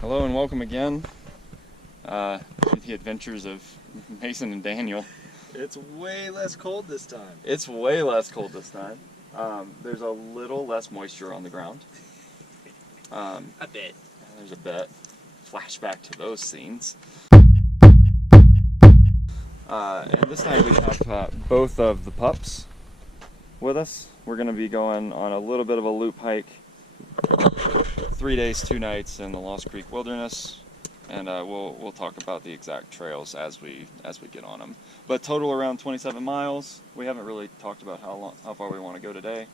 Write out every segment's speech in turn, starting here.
Hello and welcome again to the adventures of Mason and Daniel. It's way less cold this time. It's way less cold this time. There's a little less moisture on the ground. A bit. There's a bit. Flashback to those scenes. And this time we have both of the pups with us. We're going to be going on a little bit of a loop hike. 3 days, 2 nights in the Lost Creek Wilderness, and we'll talk about the exact trails as we get on them. But total around 27 miles. We haven't really talked about how far we want to go today.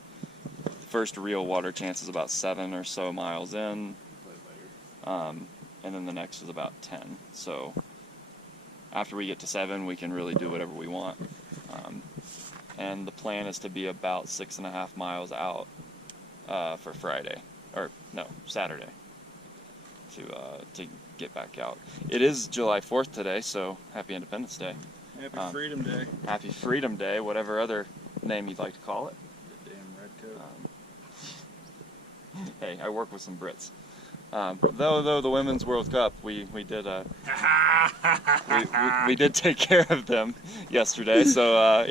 First real water chance is about 7 or so miles in, and then the next is about 10. So after we get to 7, we can really do whatever we want. And the plan is to be about 6.5 miles out for Friday. Or no, Saturday, to get back out. It is July 4th today, so happy Independence Day. Happy Freedom Day. Happy Freedom Day, whatever other name you'd like to call it. The damn red coat. Hey, I work with some Brits. Though the Women's World Cup, we did we did take care of them yesterday. So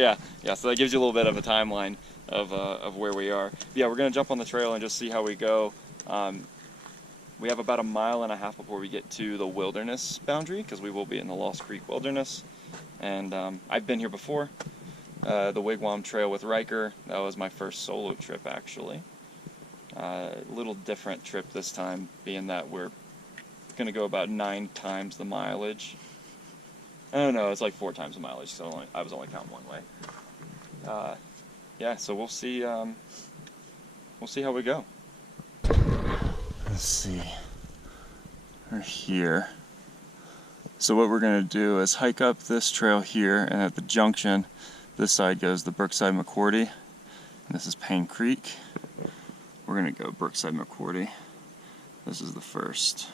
so that gives you a little bit of a timeline of where we are. Yeah, we're gonna jump on the trail and just see how we go. We have about 1.5 miles before we get to the wilderness boundary, because we will be in the Lost Creek Wilderness. And I've been here before. The Wigwam Trail with Riker. That was my first solo trip, actually. A little different trip this time, being that we're gonna go about 9 times the mileage. I don't know, it's like 4 times the mileage, so I was only counting one way. Yeah, so we'll see how we go. Let's see. We're here. So what we're gonna do is hike up this trail here, and at the junction, this side goes the Brookside McCurdy, and this is Payne Creek. We're gonna go Brookside McCurdy. This is the first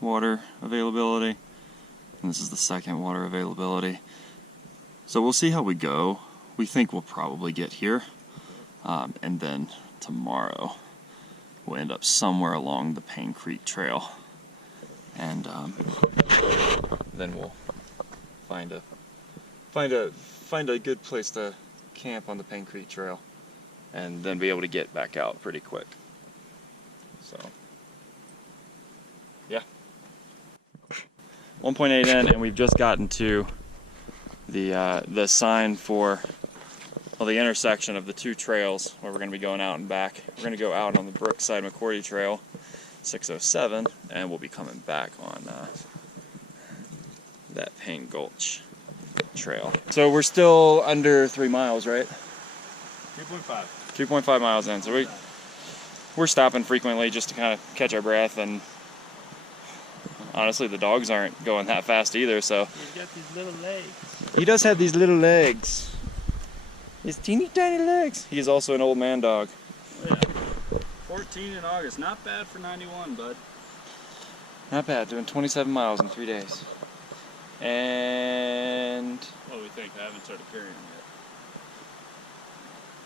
water availability, and this is the second water availability. So we'll see how we go. We think we'll probably get here, and then tomorrow we'll end up somewhere along the Payne Creek Trail, and then we'll find a good place to camp on the Payne Creek Trail, and then be able to get back out pretty quick. So yeah, 1.8 in, and we've just gotten to the sign for the intersection of the 2 trails where we're going to be going out and back. We're going to go out on the Brookside McCurdy Trail, 607, and we'll be coming back on that Payne Gulch Trail. So we're still under 3 miles, right? 2.5. 2.5 miles in, so we're stopping frequently just to kind of catch our breath, and honestly the dogs aren't going that fast either, so. He's got these little legs. He does have these little legs. His teeny tiny legs. He's also an old man dog. Yeah. 14 in August. Not bad for 91, bud. Not bad. Doing 27 miles in 3 days. And What do we think? I haven't started carrying him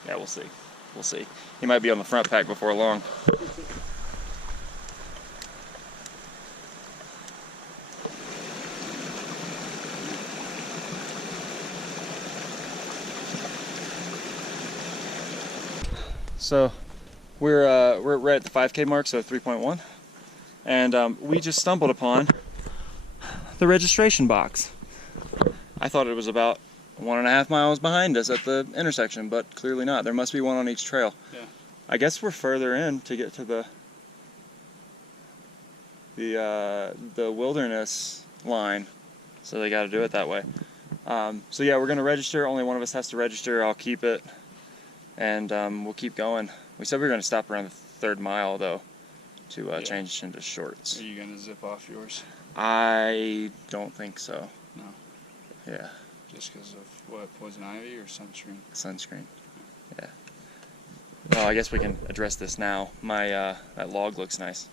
yeah, we'll see. We'll see. He might be on the front pack before long. So we're right at the 5K mark, so 3.1, and we just stumbled upon the registration box. I thought it was about 1.5 miles behind us at the intersection, but clearly not. There must be one on each trail. Yeah. I guess we're further in to get to the wilderness line, so they got to do it that way. So yeah, we're gonna register. Only one of us has to register. I'll keep it. And we'll keep going. We said we were going to stop around the 3rd mile, though, to change into shorts. Are you going to zip off yours? I don't think so. No. Yeah. Just because of what? Poison ivy or sunscreen? Sunscreen. Yeah. Well, I guess we can address this now. My that log looks nice.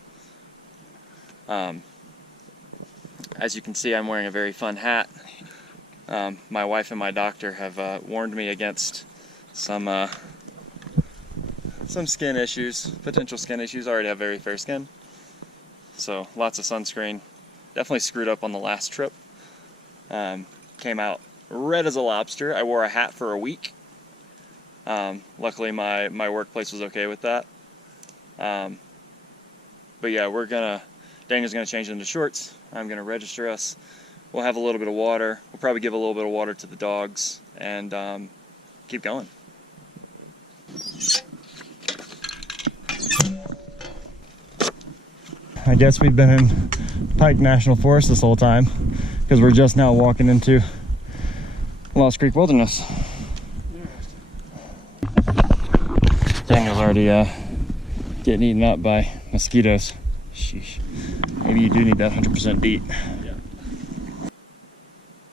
As you can see, I'm wearing a very fun hat. My wife and my doctor have warned me against some skin issues, potential skin issues. I already have very fair skin, so lots of sunscreen. Definitely screwed up on the last trip. Came out red as a lobster. I wore a hat for a week. Luckily my workplace was okay with that. But yeah, Daniel's gonna change into shorts. I'm gonna register us. We'll have a little bit of water. We'll probably give a little bit of water to the dogs and keep going. I guess we've been in Pike National Forest this whole time because we're just now walking into Lost Creek Wilderness. Daniel's already getting eaten up by mosquitoes. Sheesh. Maybe you do need that 100% DEET. Yeah.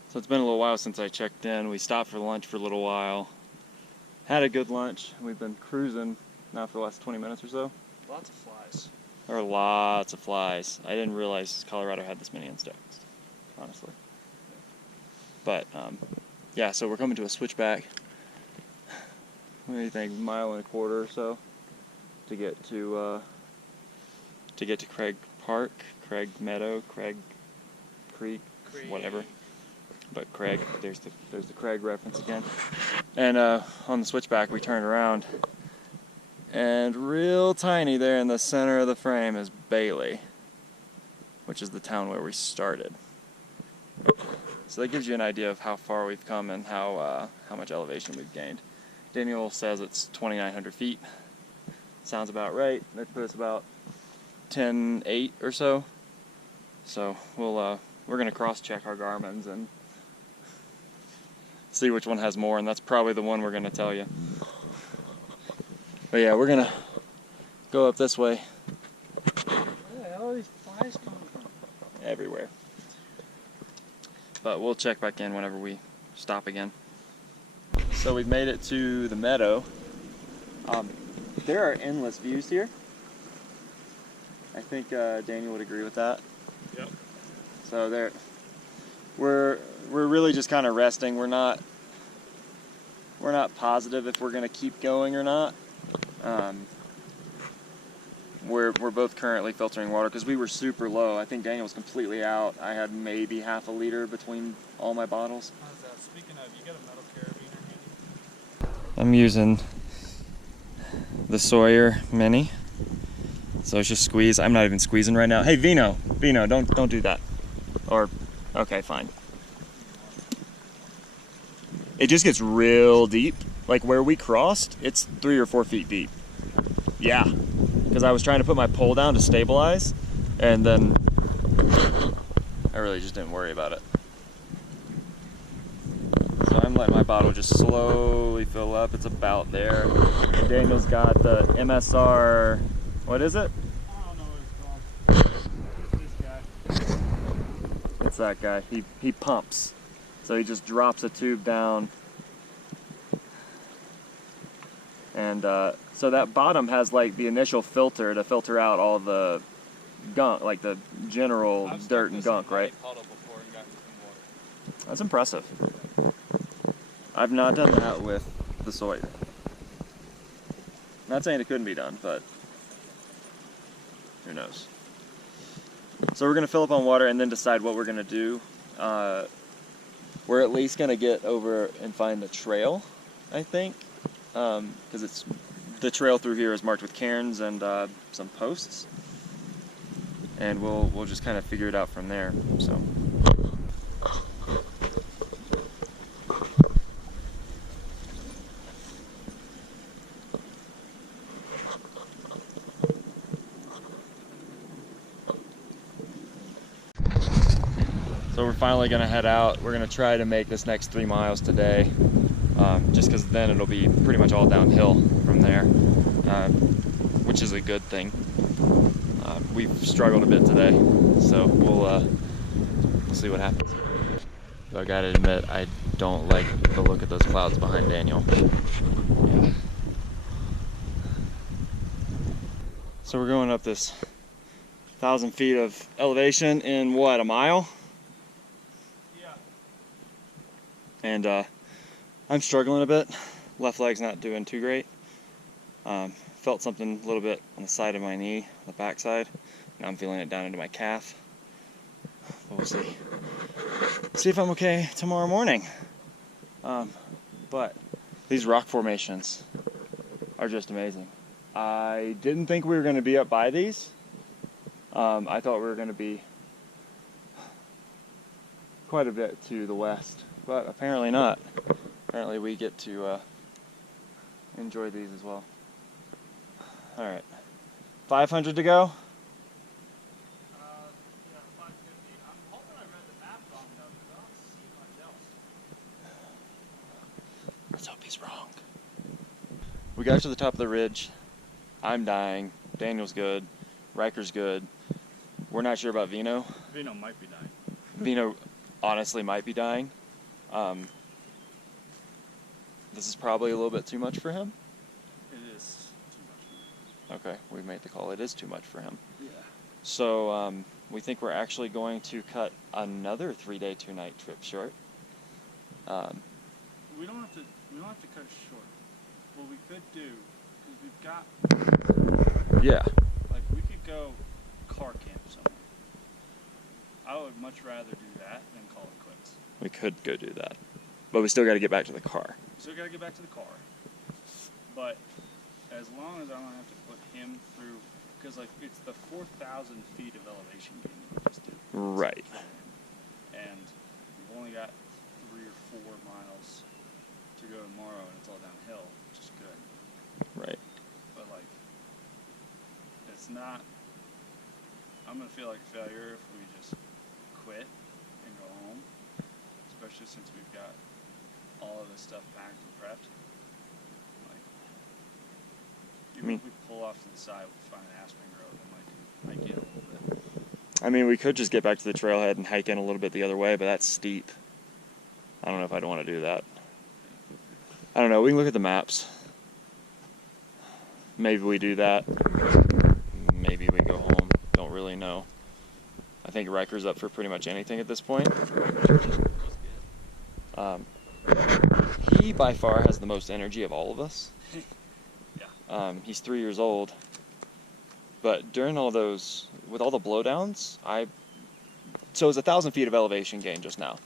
So it's been a little while since I checked in. We stopped for lunch for a little while. Had a good lunch. We've been cruising now for the last 20 minutes or so. Lots of flies. There are lots of flies. I didn't realize Colorado had this many insects, honestly. But yeah, so we're coming to a switchback. What do you think? 1.25 miles or so to get to Craig Park, Craig Meadow, Craig Creek, whatever. But Craig, there's the Craig reference again. And on the switchback, we turned around, and real tiny there in the center of the frame is Bailey, which is the town where we started. So that gives you an idea of how far we've come and how much elevation we've gained. Daniel says it's 2,900 feet. Sounds about right. That puts us about 10.8 or so. So we're gonna cross-check our Garmins and see which one has more, and that's probably the one we're gonna tell you. But yeah, we're gonna go up this way. Where the hell are these flies coming from? Everywhere. But we'll check back in whenever we stop again. So we've made it to the meadow. There are endless views here. I think Daniel would agree with that. Yep. So we're really just kind of resting. We're not positive if we're gonna keep going or not. We're both currently filtering water because we were super low. I think Daniel was completely out. I had maybe half a liter between all my bottles. How's that? Speaking of, you got a metal carabiner handy? I'm using the Sawyer Mini. So it's just squeeze. I'm not even squeezing right now. Hey Vino, don't do that. Or okay, fine. It just gets real deep. Like where we crossed, it's 3 or 4 feet deep. Yeah, because I was trying to put my pole down to stabilize, and then I really just didn't worry about it. So I'm letting my bottle just slowly fill up. It's about there. And Daniel's got the MSR, what is it? I don't know what it's called. This guy. It's that guy. He pumps. So he just drops a tube down. And so that bottom has like the initial filter to filter out all the gunk, like the general dirt and gunk, right? That's impressive. I've not done that with the Sawyer. Not saying it couldn't be done, but who knows. So we're gonna fill up on water and then decide what we're gonna do. We're at least gonna get over and find the trail, I think, because the trail through here is marked with cairns and some posts, and we'll just kind of figure it out from there. So. So we're finally gonna head out. We're gonna try to make this next 3 miles today, just because then it'll be pretty much all downhill from there, which is a good thing. We've struggled a bit today, so we'll see what happens. So I gotta admit, I don't like the look of those clouds behind Daniel. Yeah. So we're going up this 1,000 feet of elevation in what, a mile? And I'm struggling a bit. Left leg's not doing too great. Felt something a little bit on the side of my knee, the back side. Now I'm feeling it down into my calf. But we'll see. See if I'm okay tomorrow morning. But these rock formations are just amazing. I didn't think we were going to be up by these. I thought we were going to be quite a bit to the west, but apparently not. Apparently we get to enjoy these as well. All right, 500 to go. Yeah, 550. I'm hoping I read the map wrong though, because I don't see much else. Let's hope he's wrong. We got to the top of the ridge. I'm dying. Daniel's good. Riker's good. We're not sure about Vino. Vino might be dying. Vino honestly might be dying. This is probably a little bit too much for him. It is too much. Okay, we made the call. It is too much for him. Yeah. So we think we're actually going to cut another 3-day, 2-night trip short. We don't have to cut it short. What we could do, because we've got, Yeah. like, we could go car camp somewhere. I would much rather do that than call it quits. We could go do that. But we still got to get back to the car. Still got to get back to the car. But as long as I don't have to put him through, because, like, it's the 4,000 feet of elevation gain that we just did. Right. And we've only got 3 or 4 miles to go tomorrow, and it's all downhill, which is good. Right. But, like, it's not, I'm going to feel like a failure if we just quit and go home, especially since we've got all of this stuff back and prepped. Like, even if we pull off to the side, we find an aspen grove, it might get a little bit. I mean, we could just get back to the trailhead and hike in a little bit the other way, but that's steep. I don't know if I'd want to do that. I don't know. We can look at the maps. Maybe we do that. Maybe we go home. Don't really know. I think Riker's up for pretty much anything at this point. He by far has the most energy of all of us. Yeah. He's 3 years old. But during all those, with all the blowdowns, so it was 1,000 feet of elevation gain just now.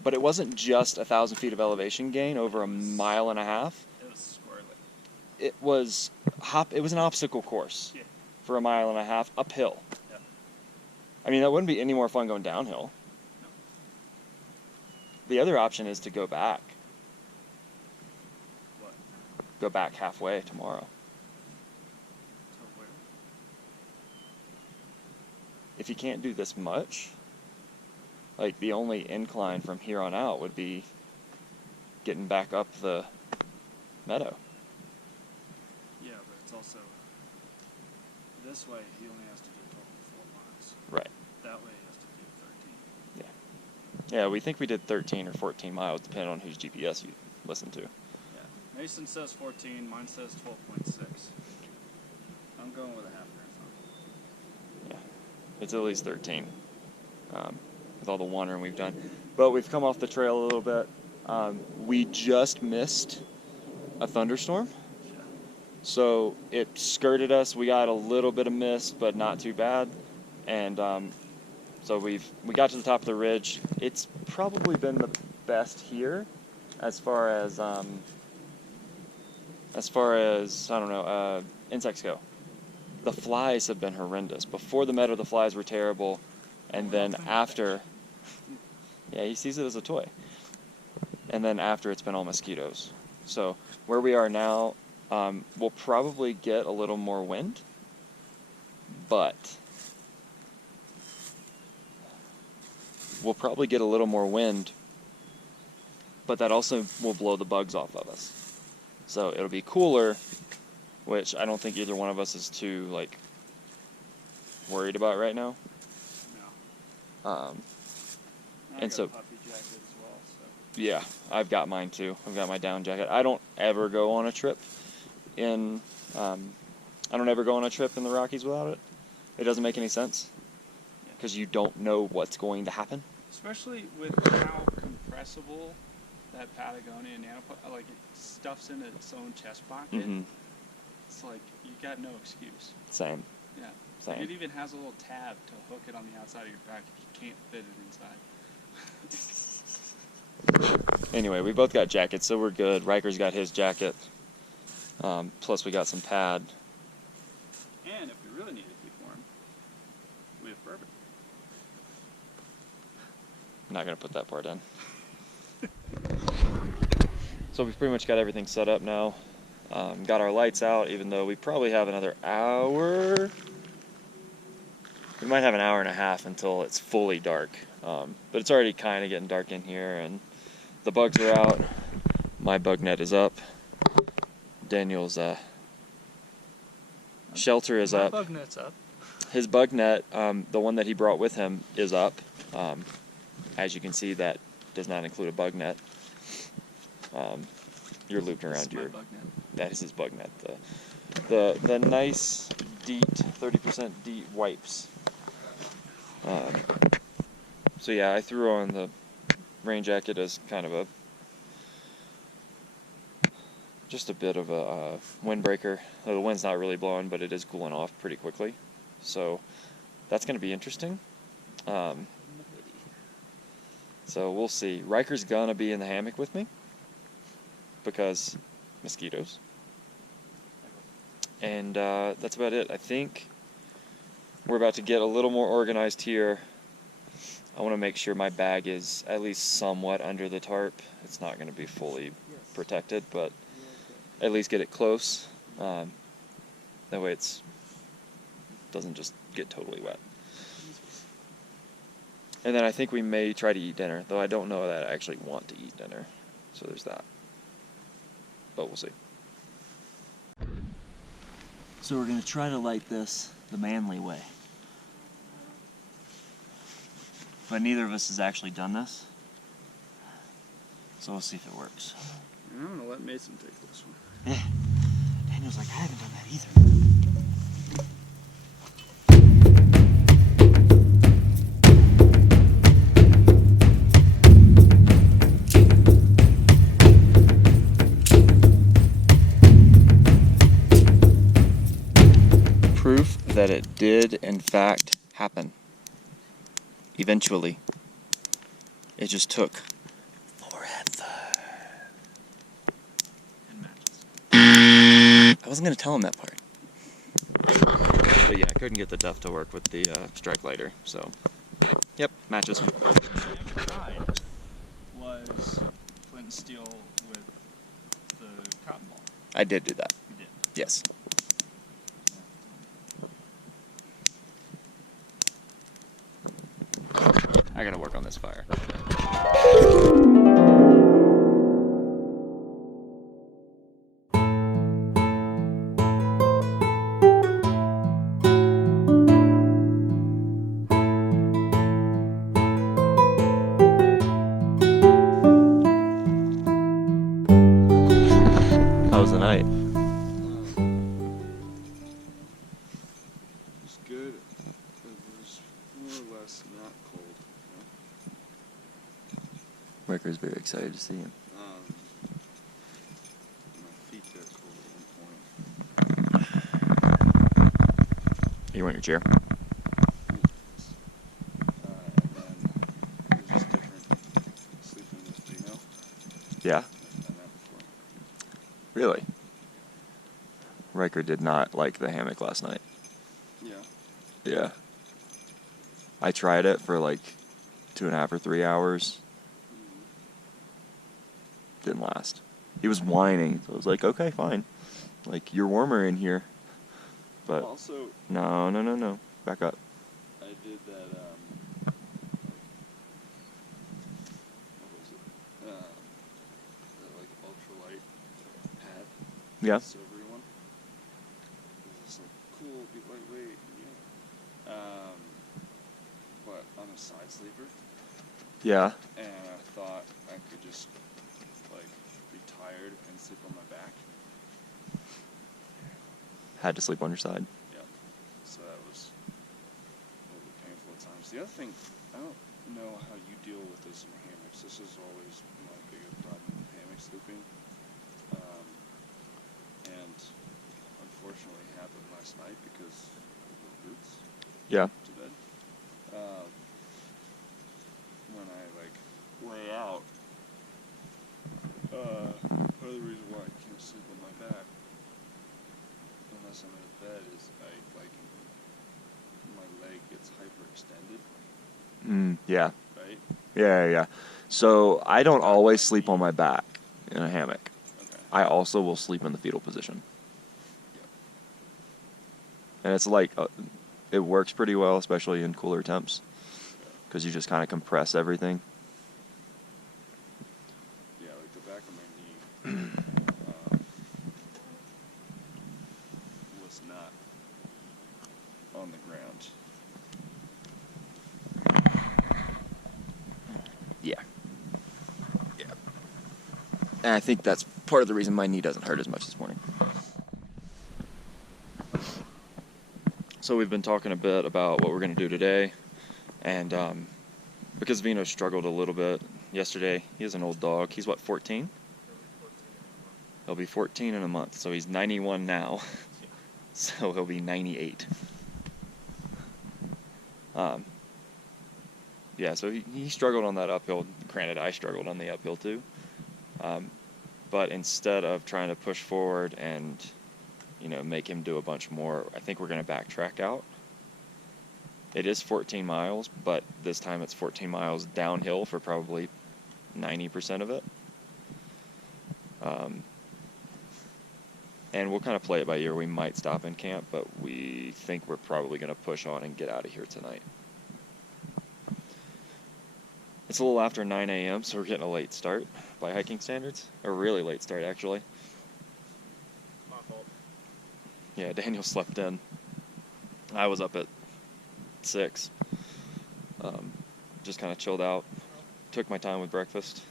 But it wasn't just 1,000 feet of elevation gain over 1.5 miles. It was squirrely. It was an obstacle course for 1.5 miles uphill. Yeah. I mean, that wouldn't be any more fun going downhill. No. The other option is to go back. What? Go back halfway tomorrow. So where? If you can't do this much, like the only incline from here on out would be getting back up the meadow. Yeah, but it's also, this way he only has to do a total of 4 miles. Right. That way he has to do 13. Yeah, we think we did 13 or 14 miles, depending on whose GPS you listen to. Yeah. Mason says 14, mine says 12.6. I'm going with a half marathon. Yeah, it's at least 13 with all the wandering we've done. But we've come off the trail a little bit. We just missed a thunderstorm. Yeah. So it skirted us. We got a little bit of mist, but not too bad. And so we got to the top of the ridge. It's probably been the best here as far as I don't know, insects go. The flies have been horrendous. Before the meadow, the flies were terrible, and then after, yeah, he sees it as a toy. And then after, it's been all mosquitoes. So where we are now, we'll probably get a little more wind, but that also will blow the bugs off of us. So it'll be cooler, which I don't think either one of us is too, like, worried about right now. No. I and got so, a puffy jacket as well, so. yeah, I've got mine too. I've got my down jacket. I don't ever go on a trip in the Rockies without it. It doesn't make any sense because you don't know what's going to happen. Especially with how compressible that Patagonia nanopod, like, it stuffs into its own chest pocket. Mm-hmm. It's like, you got no excuse. Same. Yeah. Same. It even has a little tab to hook it on the outside of your back if you can't fit it inside. Anyway, we both got jackets, so we're good. Riker's got his jacket. Plus we got some pad. And if we really need to keep warm, we have bourbon. I'm not going to put that part in. So we've pretty much got everything set up now. Got our lights out, even though we probably have another hour. We might have an hour and a half until it's fully dark. But it's already kind of getting dark in here, and the bugs are out. My bug net is up. Daniel's shelter is up. My bug net's up. His bug net, the one that he brought with him, is up. As you can see, that does not include a bug net. You're looped around your. That is his bug net. The nice DEET 30% DEET wipes. So yeah, I threw on the rain jacket as kind of just a bit of a windbreaker. The wind's not really blowing, but it is cooling off pretty quickly. So that's going to be interesting. So we'll see. Riker's gonna be in the hammock with me because mosquitoes. And that's about it. I think we're about to get a little more organized here. I want to make sure my bag is at least somewhat under the tarp. It's not going to be fully protected, but at least get it close. That way it doesn't just get totally wet. And then I think we may try to eat dinner, though I don't know that I actually want to eat dinner. So there's that. But we'll see. So we're going to try to light this the manly way. But neither of us has actually done this. So we'll see if it works. I'm going to let Mason take this one. Yeah. Daniel's like, I haven't done that either. Proof that it did, in fact, happen. Eventually. It just took forever. And matches. I wasn't going to tell him that part. But yeah, I couldn't get the duff to work with the strike lighter, so. Yep, matches. The other tried was flint and steel with the cotton ball. I did do that. You did. Yes. I gotta work on this fire. How was the night? It was good. It was more or less not cold. Riker's very excited to see him. My feet got cold at one point. You want your chair? And then it was just different sleeping with Dino. Yeah. I've done that before. Really? Riker did not like the hammock last night. Yeah. Yeah. I tried it for like 2.5 or 3 hours. Didn't last. He was whining, so I was like, okay, fine. Like, you're warmer in here. But Also, no. Back up. I did that, what was it? That, like, ultralight pad. Yeah. The silvery one. It's like, cool, be lightweight, yeah. But on a side sleeper. Yeah. And I thought I could just, like, be tired and sleep on my back. Had to sleep on your side. Yeah. So that was a little bit painful at times. The other thing, I don't know how you deal with this in hammocks. This is always my biggest problem with hammock sleeping. And unfortunately it happened last night because of the boots Yeah. to bed. When I like lay out, part of the reason why I can't sleep on my back unless I'm in a bed is my leg gets hyperextended. Yeah. Right? Yeah. So I don't always sleep on my back in a hammock. Okay. I also will sleep in the fetal position. Yep. And it's like, it works pretty well, especially in cooler temps, because you just kind of compress everything. Yeah, like the back of my knee was not on the ground. Yeah. And I think that's part of the reason my knee doesn't hurt as much this morning. So we've been talking a bit about what we're going to do today, and because Vino struggled a little bit yesterday, he is an old dog. He's what, 14? He'll be 14 in a month, so he's 91 now, so he'll be 98. Yeah, so he struggled on that uphill. Granted, I struggled on the uphill too. But instead of trying to push forward and, make him do a bunch more, I think we're going to backtrack out. It is 14 miles, but this time it's 14 miles downhill for probably 90% of it. And we'll kind of play it by ear. We might stop in camp, but we think we're probably going to push on and get out of here tonight. It's a little after 9 a.m., so we're getting a late start by hiking standards. A really late start, actually. My fault. Yeah, Daniel slept in. I was up at 6. Just kind of chilled out. Took my time with breakfast.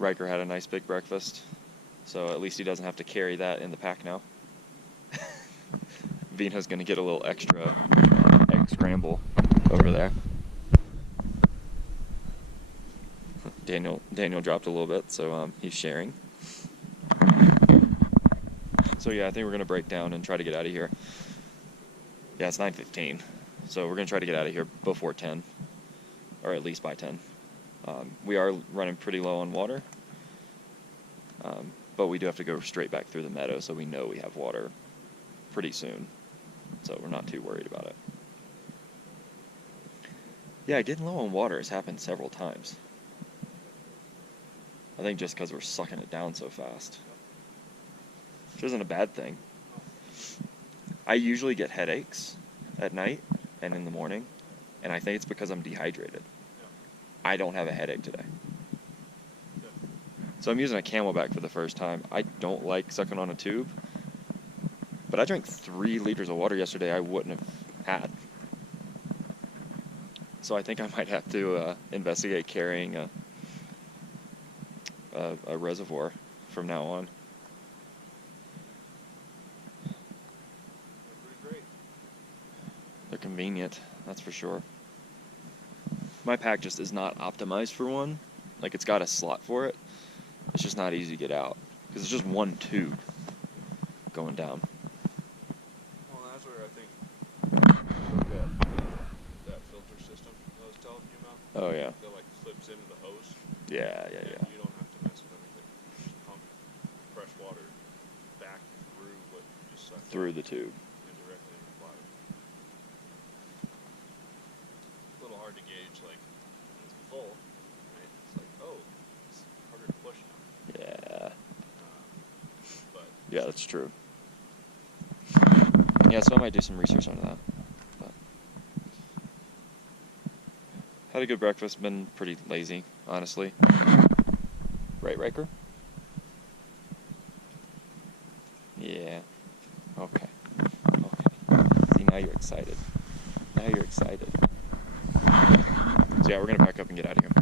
Riker had a nice big breakfast, so at least he doesn't have to carry that in the pack now. Vina's going to get a little extra egg scramble over there. Daniel dropped a little bit, so he's sharing. So yeah, I think we're going to break down and try to get out of here. Yeah, it's 9:15, so we're going to try to get out of here before 10, or at least by 10. We are running pretty low on water, but we do have to go straight back through the meadow, so we know we have water pretty soon, so we're not too worried about it. Yeah, getting low on water has happened several times. I think just because we're sucking it down so fast. Which isn't a bad thing. I usually get headaches at night and in the morning, and I think it's because I'm dehydrated. I don't have a headache today. So I'm using a Camelback for the first time. I don't like sucking on a tube, but I drank 3 liters of water yesterday I wouldn't have had. So I think I might have to investigate carrying a reservoir from now on. They're pretty great. They're convenient, that's for sure. My pack just is not optimized for one. Like, it's got a slot for it. It's just not easy to get out, because it's just one tube going down. Well, that's where I think that filter system I was telling you about. Oh, yeah. That like clips into the hose. Yeah. And you don't have to mess with anything. You just pump fresh water back through what you just sucked Through out the tube. and directly into the bladder. A little hard to gauge, like, when it's full, right? It's like, oh, it's harder to push now. Yeah. But Yeah, that's true. Yeah, so I might do some research on that. But had a good breakfast, been pretty lazy, honestly. Right, Riker? Yeah. Okay. See, now you're excited. So yeah, we're gonna pack up and get out of here.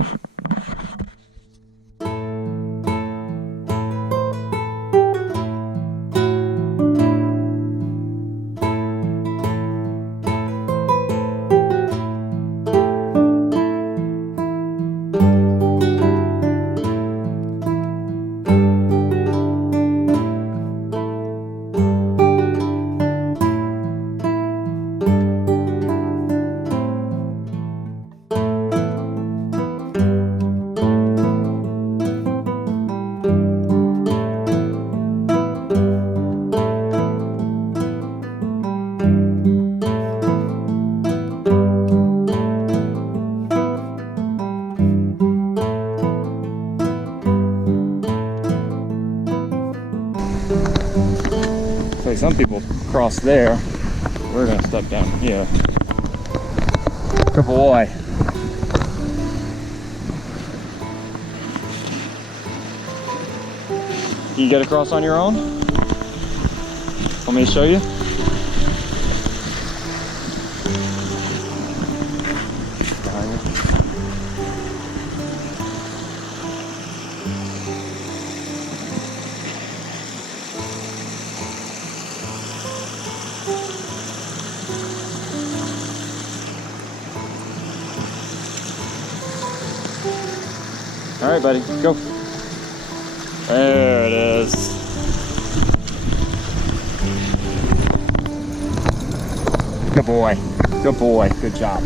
some people cross there. We're gonna step down here. Good boy. You get across on your own? Want me to show you? All right, buddy, go. There it is. Good boy. Good boy. Good job.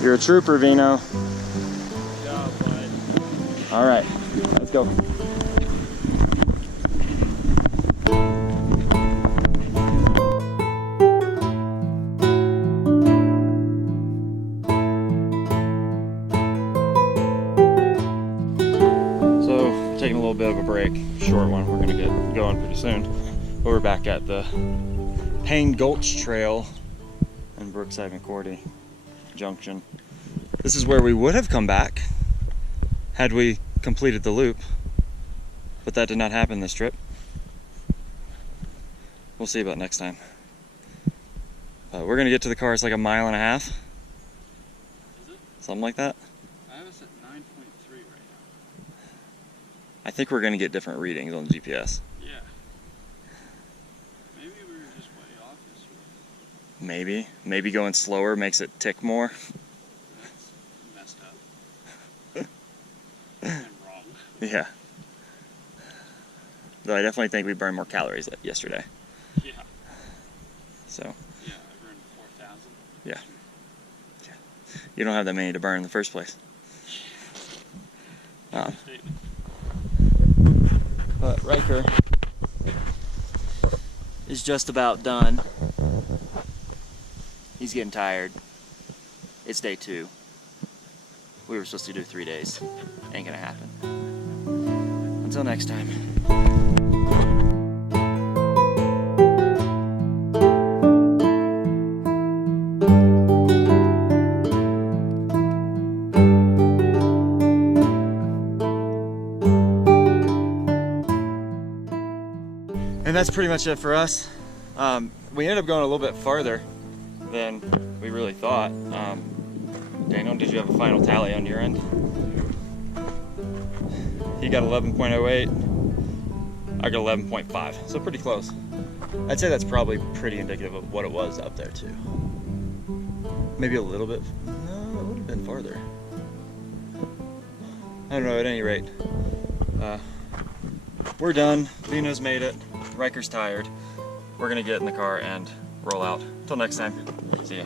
You're a trooper, Vino. Good job, bud. All right, let's go. So, taking a little bit of a break, short one. We're gonna get going pretty soon. But we're back at the Payne Gulch Trail in Brookside, McCurdy Junction. This is where we would have come back had we completed the loop, but that did not happen this trip. We'll see about next time. We're gonna get to the car. It's like 1.5 miles. Is it? Something like that. I have us at 9.3 right now. I think we're gonna get different readings on the GPS. Yeah. Maybe we were just way off yesterday. Maybe going slower makes it tick more. That's messed up. And wrong. Yeah. Though I definitely think we burned more calories yesterday. Yeah. So. Yeah, I burned 4,000. Yeah. You don't have that many to burn in the first place. But Riker is just about done. He's getting tired. It's day 2. We were supposed to do 3 days. Ain't gonna happen. Until next time. And that's pretty much it for us. We ended up going a little bit farther than we really thought. Daniel, did you have a final tally on your end? He got 11.08. I got 11.5, so pretty close. I'd say that's probably pretty indicative of what it was up there too. Maybe a little bit. No, it would have been farther. I don't know, at any rate. We're done. Vino's made it. Riker's tired. We're gonna get in the car and roll out. Till next time. See ya.